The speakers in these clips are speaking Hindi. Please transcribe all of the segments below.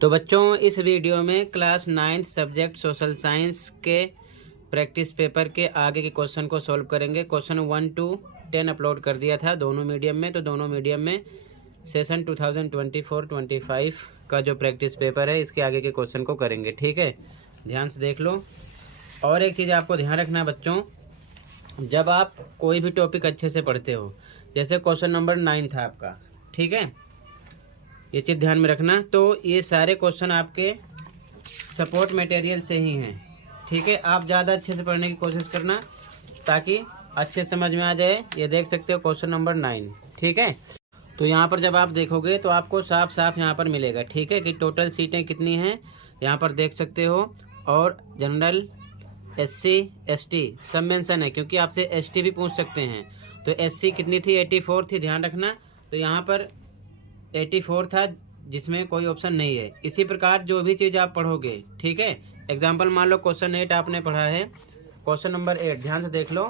तो बच्चों, इस वीडियो में क्लास 9 सब्जेक्ट सोशल साइंस के प्रैक्टिस पेपर के आगे के क्वेश्चन को सॉल्व करेंगे। क्वेश्चन 1 to 10 अपलोड कर दिया था दोनों मीडियम में। तो दोनों मीडियम में सेशन 2024-25 का जो प्रैक्टिस पेपर है, इसके आगे के क्वेश्चन को करेंगे। ठीक है, ध्यान से देख लो। और एक चीज़ आपको ध्यान रखना है बच्चों, जब आप कोई भी टॉपिक अच्छे से पढ़ते हो, जैसे क्वेश्चन नंबर 9 था आपका, ठीक है, ये चीज़ ध्यान में रखना। तो ये सारे क्वेश्चन आपके सपोर्ट मटेरियल से ही हैं। ठीक है, आप ज़्यादा अच्छे से पढ़ने की कोशिश करना ताकि अच्छे समझ में आ जाए। ये देख सकते हो क्वेश्चन नंबर 9। ठीक है, तो यहाँ पर जब आप देखोगे तो आपको साफ साफ यहाँ पर मिलेगा, ठीक है, कि टोटल सीटें कितनी हैं, यहाँ पर देख सकते हो। और जनरल, SC ST सब मेंशन है, क्योंकि आपसे ST भी पूछ सकते हैं। तो SC कितनी थी? 84 थी, ध्यान रखना। तो यहाँ पर 84 था, जिसमें कोई ऑप्शन नहीं है। इसी प्रकार जो भी चीज़ आप पढ़ोगे, ठीक है, एग्जाम्पल मान लो क्वेश्चन 8 आपने पढ़ा है, क्वेश्चन नंबर 8 ध्यान से देख लो,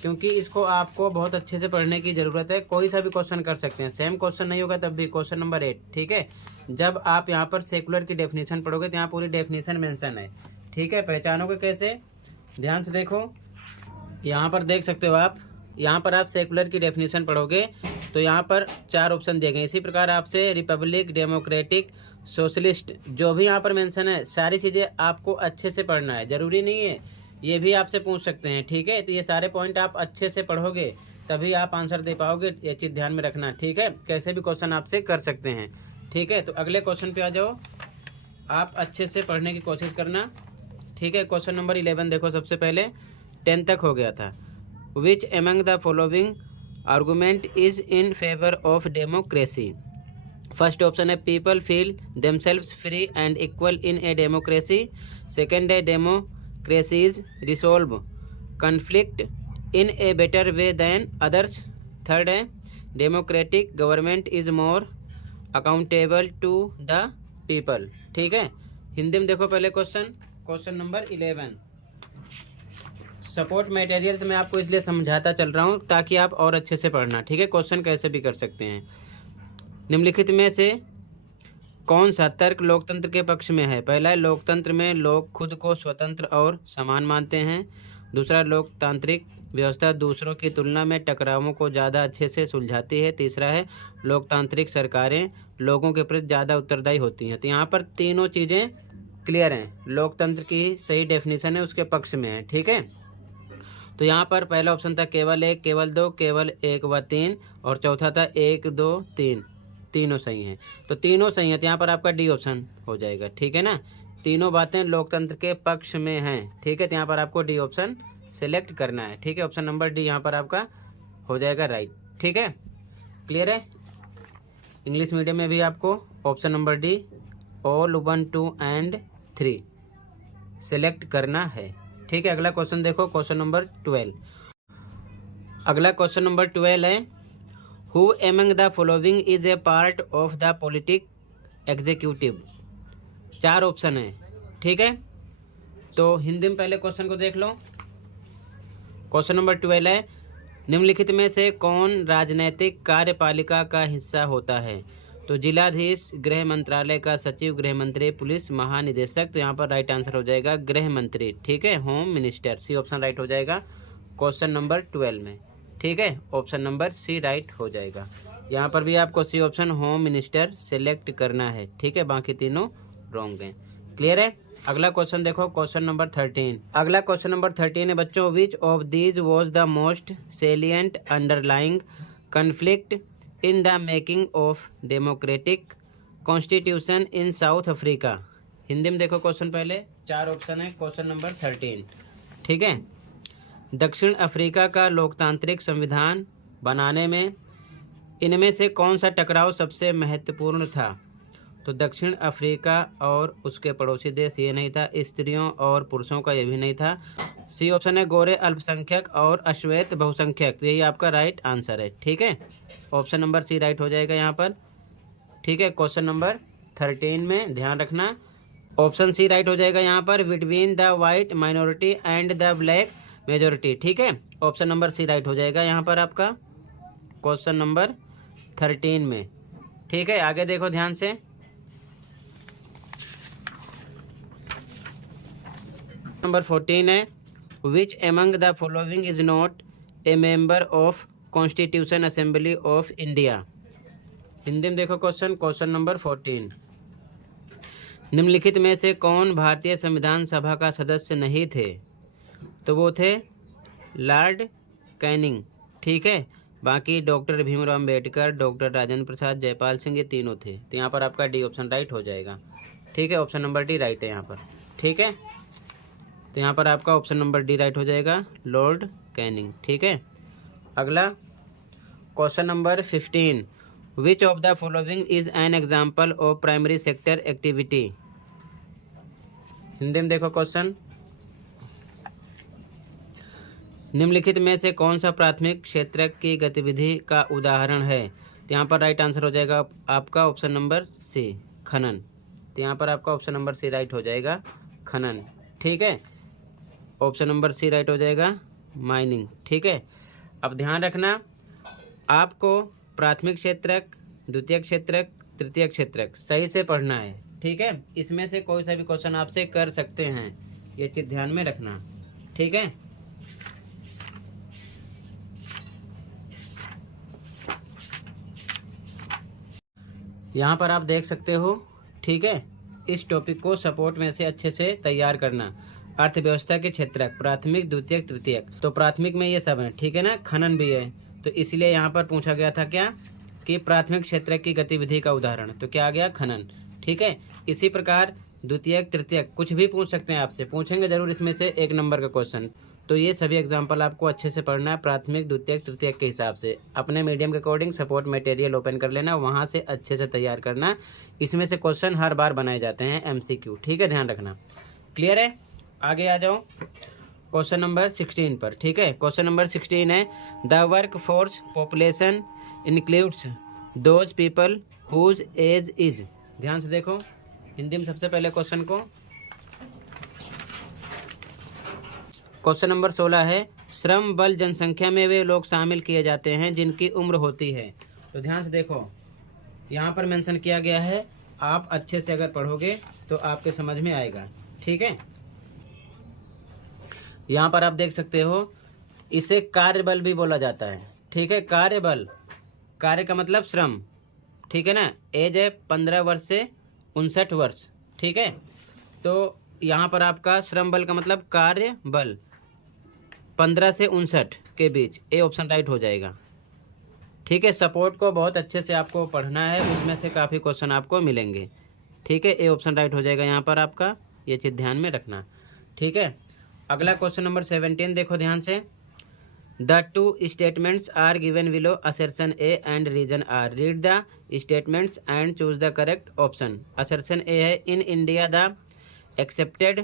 क्योंकि इसको आपको बहुत अच्छे से पढ़ने की ज़रूरत है। कोई सा भी क्वेश्चन कर सकते हैं, सेम क्वेश्चन नहीं होगा तब भी। क्वेश्चन नंबर 8, ठीक है, जब आप यहाँ पर सेकुलर की डेफिनेशन पढ़ोगे तो यहाँ पूरी डेफिनेशन मेंशन है। ठीक है, पहचानोगे कैसे? ध्यान से देखो, यहाँ पर देख सकते हो आप, यहाँ पर आप सेकुलर की डेफिनेशन पढ़ोगे तो यहाँ पर 4 ऑप्शन दिए गए। इसी प्रकार आपसे रिपब्लिक, डेमोक्रेटिक, सोशलिस्ट, जो भी यहाँ पर मेंशन है, सारी चीज़ें आपको अच्छे से पढ़ना है। ज़रूरी नहीं है, ये भी आपसे पूछ सकते हैं। ठीक है, तो ये सारे पॉइंट आप अच्छे से पढ़ोगे तभी आप आंसर दे पाओगे। ये चीज़ ध्यान में रखना। ठीक है, कैसे भी क्वेश्चन आपसे कर सकते हैं। ठीक है, तो अगले क्वेश्चन पे आ जाओ। आप अच्छे से पढ़ने की कोशिश करना। ठीक है, क्वेश्चन नंबर 11 देखो। सबसे पहले 10 तक हो गया था। Which among the following argument is in favour of democracy? First option है people feel themselves free and equal in a democracy. Second है democracy is resolve conflict in a better way than others. Third है democratic government is more accountable to the people. ठीक है, हिंदी में देखो पहले क्वेश्चन नंबर 11। सपोर्ट मटेरियल्स मैं आपको इसलिए समझाता चल रहा हूँ ताकि आप और अच्छे से पढ़ना। ठीक है, क्वेश्चन कैसे भी कर सकते हैं। निम्नलिखित में से कौन सा तर्क लोकतंत्र के पक्ष में है? पहला है लोकतंत्र में लोग खुद को स्वतंत्र और समान मानते हैं। दूसरा, लोकतांत्रिक व्यवस्था दूसरों की तुलना में टकरावों को ज़्यादा अच्छे से सुलझाती है। तीसरा है लोकतांत्रिक सरकारें लोगों के प्रति ज़्यादा उत्तरदायी होती हैं। तो यहाँ पर तीनों चीज़ें क्लियर हैं। लोकतंत्र की सही डेफिनेशन है, उसके पक्ष में है। ठीक है, तो यहाँ पर पहला ऑप्शन था केवल 1, केवल 2, केवल 1 व 3, और चौथा था 1, 2, 3, तीनों सही हैं। तो तीनों सही हैं, तो यहाँ पर आपका डी ऑप्शन हो जाएगा। ठीक है ना, तीनों बातें लोकतंत्र के पक्ष में हैं। ठीक है, तो यहाँ पर आपको डी ऑप्शन सेलेक्ट करना है। ठीक है, ऑप्शन नंबर डी यहाँ पर आपका हो जाएगा राइट। ठीक है, क्लियर है। इंग्लिश मीडियम में भी आपको option number D all 1, 2 and 3 select करना है। ठीक है, अगला क्वेश्चन देखो, क्वेश्चन नंबर 12। अगला क्वेश्चन नंबर 12 है who among the following is a part of the politic executive? 4 option है। ठीक है, तो हिंदी में पहले क्वेश्चन को देख लो। क्वेश्चन नंबर 12 है निम्नलिखित में से कौन राजनैतिक कार्यपालिका का हिस्सा होता है? तो जिलाधीश, गृह मंत्रालय का सचिव, गृह मंत्री, पुलिस महानिदेशक। तो यहाँ पर राइट आंसर हो जाएगा गृह मंत्री। ठीक है, home minister, C option right हो जाएगा क्वेश्चन नंबर 12 में। ठीक है, ऑप्शन नंबर सी राइट हो जाएगा। यहाँ पर भी आपको C option home minister select करना है। ठीक है, बाकी तीनों रॉन्ग हैं। क्लियर है। अगला क्वेश्चन देखो, क्वेश्चन नंबर 13। अगला क्वेश्चन नंबर 13 है बच्चों, which of these was the most salient underlying conflict in the making of democratic constitution in south Africa? Hindi में देखो क्वेश्चन पहले, 4 ऑप्शन है क्वेश्चन नंबर 13। ठीक है, दक्षिण अफ्रीका का लोकतांत्रिक संविधान बनाने में इनमें से कौन सा टकराव सबसे महत्वपूर्ण था? तो दक्षिण अफ्रीका और उसके पड़ोसी देश ये नहीं था, स्त्रियों और पुरुषों का ये भी नहीं था। सी ऑप्शन है गोरे अल्पसंख्यक और अश्वेत बहुसंख्यक। यही आपका राइट आंसर है। ठीक है, ऑप्शन नंबर सी राइट हो जाएगा यहाँ पर। ठीक है, क्वेश्चन नंबर 13 में ध्यान रखना, ऑप्शन सी राइट हो जाएगा यहाँ पर, between the white minority and the black majority. ठीक है, ऑप्शन नंबर सी राइट हो जाएगा यहाँ पर आपका क्वेश्चन नंबर 13 में। ठीक है, आगे देखो ध्यान से। नंबर 14 है, विच among the following is not a member of constitution assembly of India. Hindi में देखो क्वेश्चन नंबर 14, निम्नलिखित में से कौन भारतीय संविधान सभा का सदस्य नहीं थे? तो वो थे लॉर्ड कैनिंग, ठीक है। बाकी डॉक्टर भीमराव अम्बेडकर, डॉक्टर राजेंद्र प्रसाद, जयपाल सिंह, ये तीनों थे। तो यहाँ पर आपका डी ऑप्शन राइट हो जाएगा, ठीक है। ऑप्शन नंबर डी राइट है यहाँ पर, ठीक है। तो यहाँ पर आपका ऑप्शन नंबर डी राइट हो जाएगा, लॉर्ड कैनिंग, ठीक है। अगला question number 15, which of the following is an example of primary sector activity. Hindi में देखो क्वेश्चन, निम्नलिखित में से कौन सा प्राथमिक क्षेत्र की गतिविधि का उदाहरण है? तो यहाँ पर राइट आंसर हो जाएगा आपका ऑप्शन नंबर सी, खनन। तो यहाँ पर आपका ऑप्शन नंबर सी राइट हो जाएगा, खनन, ठीक है। ऑप्शन नंबर सी राइट हो जाएगा, माइनिंग, ठीक है। अब ध्यान रखना, आपको प्राथमिक क्षेत्रक, द्वितीय क्षेत्रक, तृतीय क्षेत्रक सही से पढ़ना है, ठीक है। इसमें से कोई सा भी क्वेश्चन आपसे कर सकते हैं, ये चीज़ ध्यान में रखना, ठीक है। यहाँ पर आप देख सकते हो, ठीक है। इस टॉपिक को सपोर्ट में से अच्छे से तैयार करना। अर्थव्यवस्था के क्षेत्रक, प्राथमिक, द्वितीयक, तृतीयक। तो प्राथमिक में ये सब है, ठीक है ना, खनन भी है। तो इसलिए यहाँ पर पूछा गया था क्या कि प्राथमिक क्षेत्र की गतिविधि का उदाहरण, तो क्या आ गया, खनन, ठीक है। इसी प्रकार द्वितीयक, तृतीयक कुछ भी पूछ सकते हैं, आपसे पूछेंगे जरूर इसमें से 1 नंबर का क्वेश्चन। तो ये सभी एग्जाम्पल आपको अच्छे से पढ़ना है, प्राथमिक, द्वितीयक, तृतीयक के हिसाब से। अपने मीडियम के अकॉर्डिंग सपोर्ट मटेरियल ओपन कर लेना, वहाँ से अच्छे से तैयार करना। इसमें से क्वेश्चन हर बार बनाए जाते हैं, MCQ, ठीक है, ध्यान रखना। क्लियर है? आगे आ जाओ क्वेश्चन नंबर 16 पर, ठीक है। क्वेश्चन नंबर 16 है, the work force population includes those people whose age is. ध्यान से देखो, हिंदी में सबसे पहले क्वेश्चन को। क्वेश्चन नंबर 16 है, श्रम बल जनसंख्या में वे लोग शामिल किए जाते हैं जिनकी उम्र होती है। तो ध्यान से देखो, यहाँ पर मेंशन किया गया है, आप अच्छे से अगर पढ़ोगे तो आपके समझ में आएगा, ठीक है। यहाँ पर आप देख सकते हो, इसे कार्यबल भी बोला जाता है, ठीक है। कार्यबल, कार्य का मतलब श्रम, ठीक है ना। एज है 15 वर्ष से 59 वर्ष, ठीक है। तो यहाँ पर आपका श्रम बल का मतलब कार्य बल 15 से 59 के बीच, ए ऑप्शन राइट हो जाएगा, ठीक है। सपोर्ट को बहुत अच्छे से आपको पढ़ना है, उसमें से काफ़ी क्वेश्चन आपको मिलेंगे, ठीक है। ए ऑप्शन राइट हो जाएगा यहाँ पर आपका, ये चीज़ ध्यान में रखना, ठीक है। अगला क्वेश्चन नंबर 17 देखो ध्यान से, the two statements are given below, assertion A and reason R, read the statements and choose the correct option. Assertion A है, in India the accepted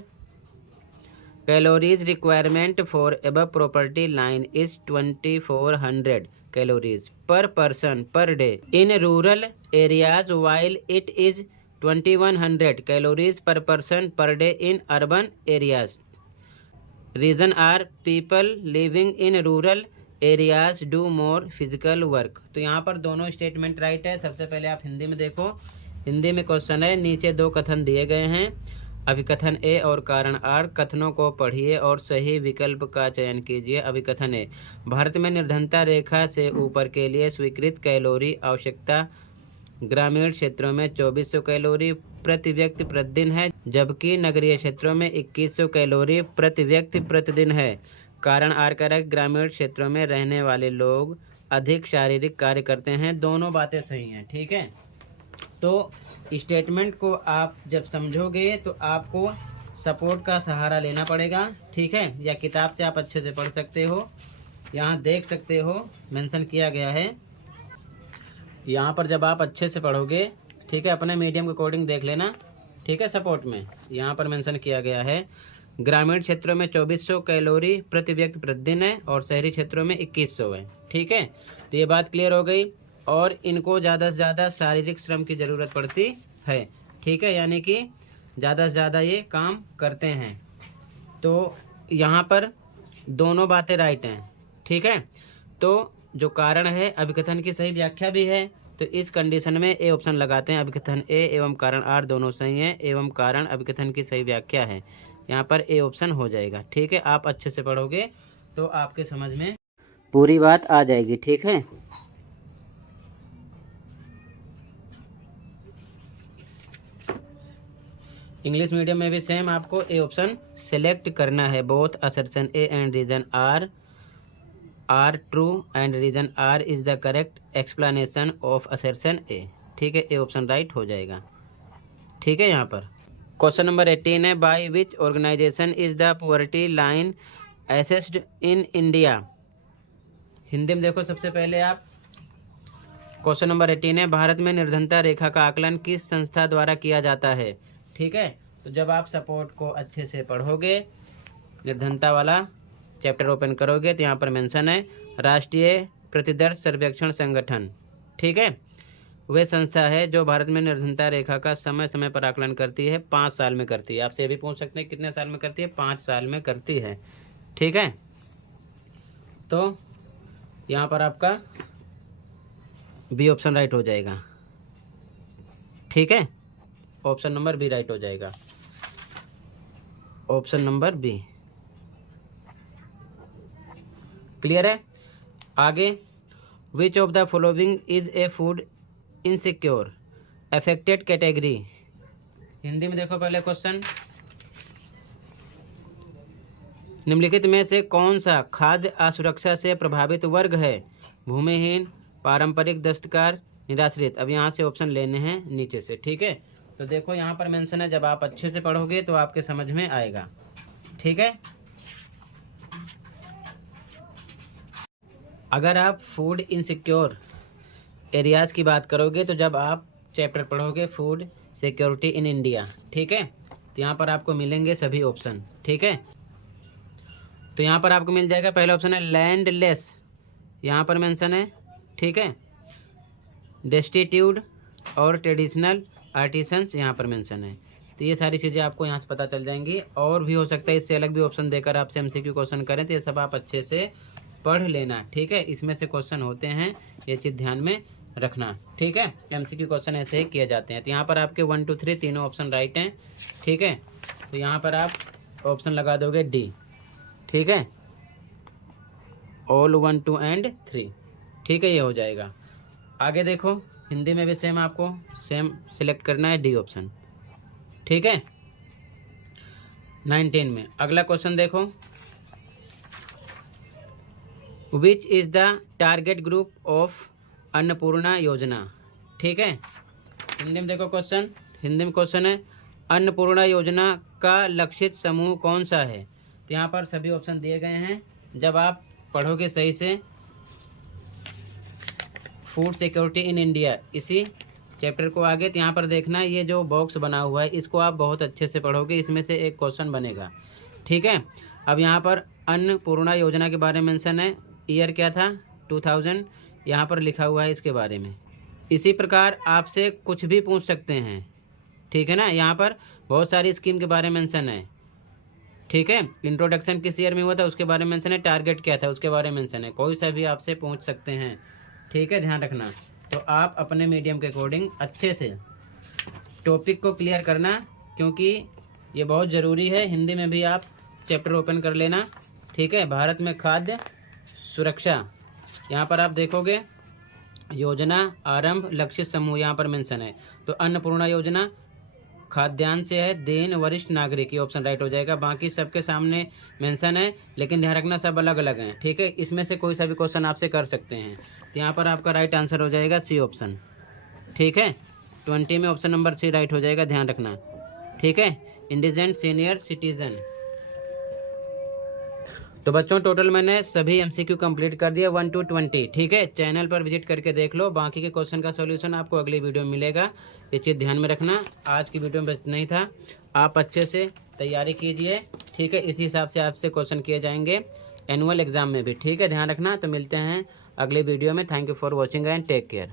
calories requirement for above property line is 2400 calories per person per day in rural areas while it is 2100 calories per person per day in urban areas. Reason R people living in rural areas do more physical work. तो यहाँ पर दोनों स्टेटमेंट राइट है। सबसे पहले आप हिंदी में देखो, हिंदी में क्वेश्चन है, नीचे 2 कथन दिए गए हैं, अभिकथन ए और कारण आर। कथनों को पढ़िए और सही विकल्प का चयन कीजिए। अभिकथन ए, भारत में निर्धनता रेखा से ऊपर के लिए स्वीकृत कैलोरी आवश्यकता ग्रामीण क्षेत्रों में 2400 कैलोरी प्रति व्यक्ति प्रतिदिन है, जबकि नगरीय क्षेत्रों में 2100 कैलोरी प्रति व्यक्ति प्रतिदिन है। कारण आर कारक, ग्रामीण क्षेत्रों में रहने वाले लोग अधिक शारीरिक कार्य करते हैं। दोनों बातें सही हैं, ठीक है। तो स्टेटमेंट को आप जब समझोगे तो आपको सपोर्ट का सहारा लेना पड़ेगा, ठीक है, या किताब से आप अच्छे से पढ़ सकते हो। यहाँ देख सकते हो मेंशन किया गया है, यहाँ पर जब आप अच्छे से पढ़ोगे, ठीक है, अपने मीडियम के अकॉर्डिंग देख लेना, ठीक है। सपोर्ट में यहाँ पर मेंशन किया गया है, ग्रामीण क्षेत्रों में 2400 कैलोरी प्रति व्यक्ति प्रतिदिन है और शहरी क्षेत्रों में 2100 है, ठीक है। तो ये बात क्लियर हो गई। और इनको ज़्यादा से ज़्यादा शारीरिक श्रम की ज़रूरत पड़ती है, ठीक है, यानी कि ज़्यादा से ज़्यादा ये काम करते हैं। तो यहाँ पर दोनों बातें राइट हैं, ठीक है। तो जो कारण है अभिकथन की सही व्याख्या भी है, तो इस कंडीशन में ए ऑप्शन लगाते हैं। अभिकथन ए एवं कारण आर दोनों सही हैं, एवं कारण अभिकथन की सही व्याख्या है, यहाँ पर ए ऑप्शन हो जाएगा। ठीक है, आप अच्छे से पढ़ोगे तो आपके समझ में पूरी बात आ जाएगी। ठीक है, इंग्लिश मीडियम में भी सेम आपको ए ऑप्शन सेलेक्ट करना है। Both assertion A and reason are true and reason are is the correct explanation of assertion A. ठीक है, ए ऑप्शन राइट हो जाएगा। ठीक है, यहाँ पर क्वेश्चन नंबर 18 है, by which organisation is the poverty line assessed in India. Hindi में देखो सबसे पहले आप, क्वेश्चन नंबर 18 है, भारत में निर्धनता रेखा का आकलन किस संस्था द्वारा किया जाता है। ठीक है, तो जब आप सपोर्ट को अच्छे से पढ़ोगे, निर्धनता वाला चैप्टर ओपन करोगे तो यहाँ पर मेंशन है राष्ट्रीय प्रतिदर्श सर्वेक्षण संगठन। ठीक है, वह संस्था है जो भारत में निर्धनता रेखा का समय समय पर आकलन करती है। 5 साल में करती है। आपसे ये भी पूछ सकते हैं कितने साल में करती है, 5 साल में करती है। ठीक है, तो यहाँ पर आपका बी ऑप्शन राइट हो जाएगा। ठीक है, ऑप्शन नंबर बी राइट हो जाएगा, ऑप्शन नंबर बी। क्लियर है। आगे, which of the following is a food insecure affected category. Hindi में देखो पहले क्वेश्चन, निम्नलिखित में से कौन सा खाद्य असुरक्षा से प्रभावित वर्ग है। भूमिहीन, पारंपरिक, दस्तकार, निराश्रित। अब यहाँ से ऑप्शन लेने हैं नीचे से। ठीक है, तो देखो यहाँ पर मेंशन है, जब आप अच्छे से पढ़ोगे तो आपके समझ में आएगा। ठीक है, अगर आप फूड इनसिक्योर एरियाज़ की बात करोगे तो जब आप चैप्टर पढ़ोगे फूड सिक्योरिटी इन इंडिया, ठीक है, तो यहाँ पर आपको मिलेंगे सभी ऑप्शन। ठीक है, तो यहाँ पर आपको मिल जाएगा, पहला ऑप्शन है लैंडलेस, यहाँ पर मेंशन है। ठीक है, डेस्टिट्यूड और ट्रेडिशनल आर्टिसंस यहाँ पर मेंशन है। तो ये सारी चीज़ें आपको यहाँ से पता चल जाएंगी। और भी हो सकता है इससे अलग भी ऑप्शन देकर आपसे एमसीक्यू क्वेश्चन करें, तो ये सब आप अच्छे से पढ़ लेना। ठीक है, इसमें से क्वेश्चन होते हैं, ये चीज़ ध्यान में रखना। ठीक है, एमसीक्यू क्वेश्चन ऐसे ही किए जाते हैं। तो यहाँ पर आपके 1 2 3 तीनों ऑप्शन राइट हैं। ठीक है, तो यहाँ पर आप ऑप्शन लगा दोगे डी। ठीक है, ऑल 1 2 एंड 3। ठीक है, ये हो जाएगा। आगे देखो, हिंदी में भी सेम आपको सेम सिलेक्ट करना है, डी ऑप्शन। ठीक है, 19 में अगला क्वेश्चन देखो, which is the target group of Annapurna योजना। ठीक है, हिंदी में देखो क्वेश्चन, हिंदी में क्वेश्चन है अन्नपूर्णा योजना का लक्षित समूह कौन सा है। तो यहाँ पर सभी ऑप्शन दिए गए हैं। जब आप पढ़ोगे सही से फूड सिक्योरिटी इन इंडिया, इसी चैप्टर को आगे, तो यहाँ पर देखना, ये जो बॉक्स बना हुआ है इसको आप बहुत अच्छे से पढ़ोगे, इसमें से एक क्वेश्चन बनेगा। ठीक है, अब यहाँ पर अन्नपूर्णा योजना के बारे में मेंशन है, ईयर क्या था 2000 यहाँ पर लिखा हुआ है इसके बारे में। इसी प्रकार आपसे कुछ भी पूछ सकते हैं। ठीक है ना, यहाँ पर बहुत सारी स्कीम के बारे में मेंशन है। ठीक है, इंट्रोडक्शन किस ईयर में हुआ था उसके बारे में मेंशन है, टारगेट क्या था उसके बारे में मेंशन है, कोई सा भी आपसे पूछ सकते हैं। ठीक है, ध्यान रखना। तो आप अपने मीडियम के अकॉर्डिंग अच्छे से टॉपिक को क्लियर करना, क्योंकि ये बहुत ज़रूरी है। हिंदी में भी आप चैप्टर ओपन कर लेना। ठीक है, भारत में खाद्य सुरक्षा, यहाँ पर आप देखोगे योजना आरंभ लक्षित समूह यहाँ पर मेंशन है। तो अन्नपूर्णा योजना खाद्यान्न से है, देन वरिष्ठ नागरिक, ये ऑप्शन राइट हो जाएगा। बाकी सबके सामने मेंशन है, लेकिन ध्यान रखना सब अलग अलग हैं। ठीक है, इसमें से कोई सा भी क्वेश्चन आपसे कर सकते हैं। तो यहाँ पर आपका राइट आंसर हो जाएगा सी ऑप्शन। ठीक है, 20 में ऑप्शन नंबर सी राइट हो जाएगा, ध्यान रखना। ठीक है, इंडिजेंट सीनियर सिटीजन। तो बच्चों टोटल मैंने सभी एमसीक्यू कंप्लीट कर दिया 1 to 20। ठीक है, चैनल पर विजिट करके देख लो, बाकी के क्वेश्चन का सॉल्यूशन आपको अगली वीडियो में मिलेगा। ये चीज़ ध्यान में रखना। आज की वीडियो में बस नहीं था, आप अच्छे से तैयारी कीजिए। ठीक है, इसी हिसाब से आपसे क्वेश्चन किए जाएंगे एनुअल एग्जाम में भी। ठीक है, ध्यान रखना। तो मिलते हैं अगले वीडियो में। Thank you for watching and take care.